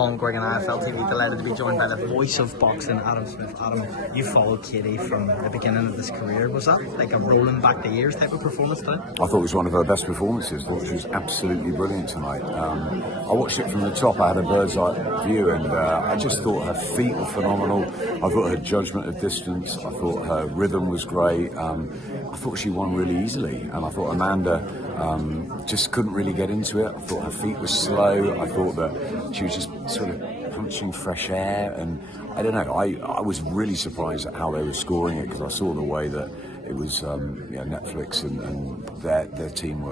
Colin Corrigan, IFLTV, delighted to be joined by the voice of boxing, Adam Smith. Adam, you followed Katie from the beginning of this career. Was that like a rolling back the years type of performance today? I thought it was one of her best performances. I thought she was absolutely brilliant tonight. I watched it from the top. I had a bird's eye view, and I just thought her feet were phenomenal. I thought her judgment of distance, I thought her rhythm was great. I thought she won really easily, and I thought Amanda just couldn't really get into it. I thought her feet were slow. I thought that she was just sort of punching fresh air, and I don't know, I was really surprised at how they were scoring it, because I saw the way that it was Netflix and their team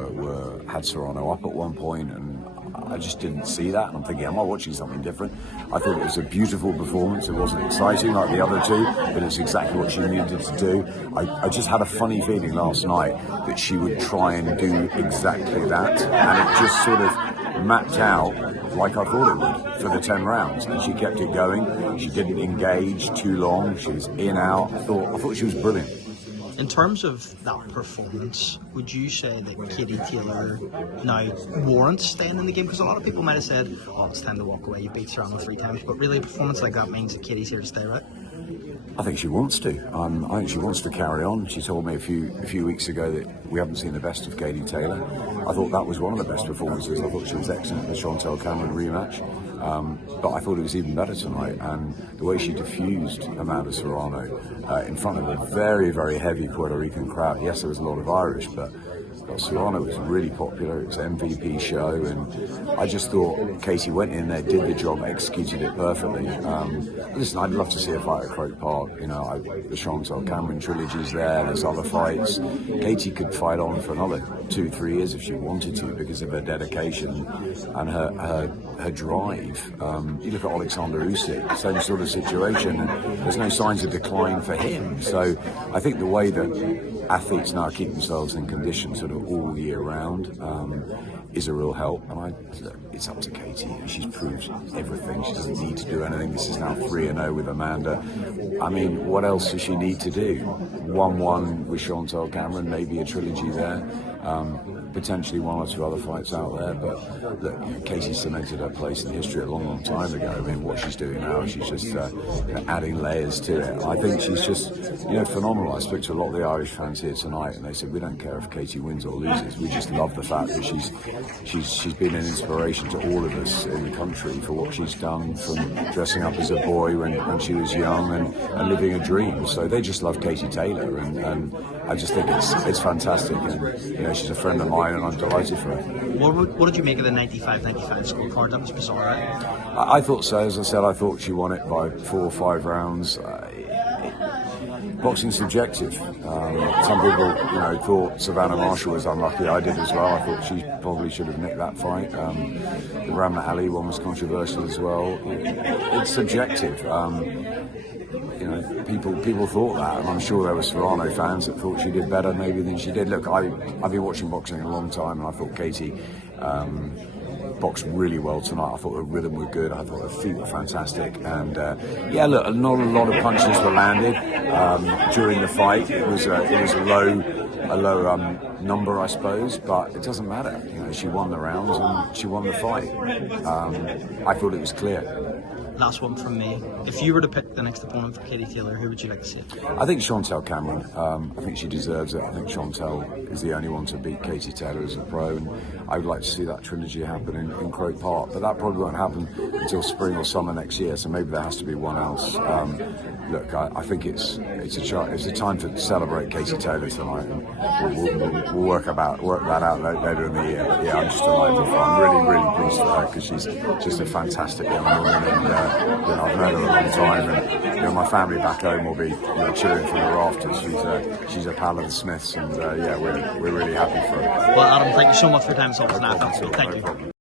had Serrano up at one point, and I just didn't see that, and I'm thinking, am I watching something different? I thought it was a beautiful performance. It wasn't exciting like the other two, but it's exactly what she needed to do. I just had a funny feeling last night that she would try and do exactly that, and it just sort of mapped out like I thought it would for the 10 rounds, and she kept it going. She didn't engage too long. She was in, out. I thought she was brilliant. In terms of that performance, would you say that Katie Taylor now warrants staying in the game? Because a lot of people might have said, oh, it's time to walk away, you beat Serrano 3 times, but really a performance like that means that Katie's here to stay, right? I think she wants to. I think she wants to carry on. She told me a few weeks ago that we haven't seen the best of Katie Taylor. I thought that was one of the best performances. I thought she was excellent in the Chantel Cameron rematch. But I thought it was even better tonight, and the way she diffused Amanda Serrano in front of a very, very heavy Puerto Rican crowd. Yes, there was a lot of Irish, but Serrano was really popular. It was an MVP show, and I just thought Katie went in there, did the job, executed it perfectly. Listen, I'd love to see a fight at Croke Park. You know, the Chantel Cameron trilogy's there. There's other fights. Katie could fight on for another 2-3 years if she wanted to, because of her dedication and her drive. You look at Alexander Usyk, same sort of situation, and there's no signs of decline for him. So I think the way that athletes now keep themselves in condition sort of all year round is a real help, and it's up to Katie. She's proved everything. She doesn't need to do anything. This is now 3-0 with Amanda. I mean, what else does she need to do? 1-1 with Chantel Cameron, maybe a trilogy there. Potentially 1 or 2 other fights out there, but look, Katie cemented her place in history a long, long time ago. I mean, what she's doing now, she's just adding layers to it. I think she's just, phenomenal. I spoke to a lot of the Irish fans here tonight, and they said, we don't care if Katie wins or loses. We just love the fact that she's been an inspiration to all of us in the country for what she's done, from dressing up as a boy when she was young and living a dream. So they just love Katie Taylor, and I just think it's fantastic. And she's a friend of mine, and I'm delighted for her. What did you make of the 95-95 scorecard? That was bizarre, right? I thought so. As I said, I thought she won it by 4 or 5 rounds. Boxing's subjective. Some people, thought Savannah Marshall was unlucky. I did as well. I thought she probably should have nicked that fight. The Ramla Ali one was controversial as well. It's subjective. People thought that, and I'm sure there were Serrano fans that thought she did better maybe than she did. Look, I've been watching boxing a long time, and I thought Katie boxed really well tonight. I thought her rhythm was good. I thought her feet were fantastic, and look, not a lot of punches were landed during the fight. It was a low number, I suppose, but it doesn't matter. She won the rounds and she won the fight. I thought it was clear. Last one from me. If you were to pick the next opponent for Katie Taylor, who would you like to see? I think Chantel Cameron. I think she deserves it. I think Chantel is the only one to beat Katie Taylor as a pro, and I would like to see that trilogy happen in Croke Park. But that probably won't happen until spring or summer next year. So maybe there has to be one else. Look, I think it's a time to celebrate Katie Taylor tonight, and we'll work that out later in the year. But yeah, I'm just delighted for her. I'm really, really pleased for her, because she's just a fantastic young woman, and I've known her a long time, and my family back home will be cheering from the rafters. She's a pal of the Smiths, and we're really happy for her. Well, Adam, thank you so much for your time. It's always an absolute. Thank you.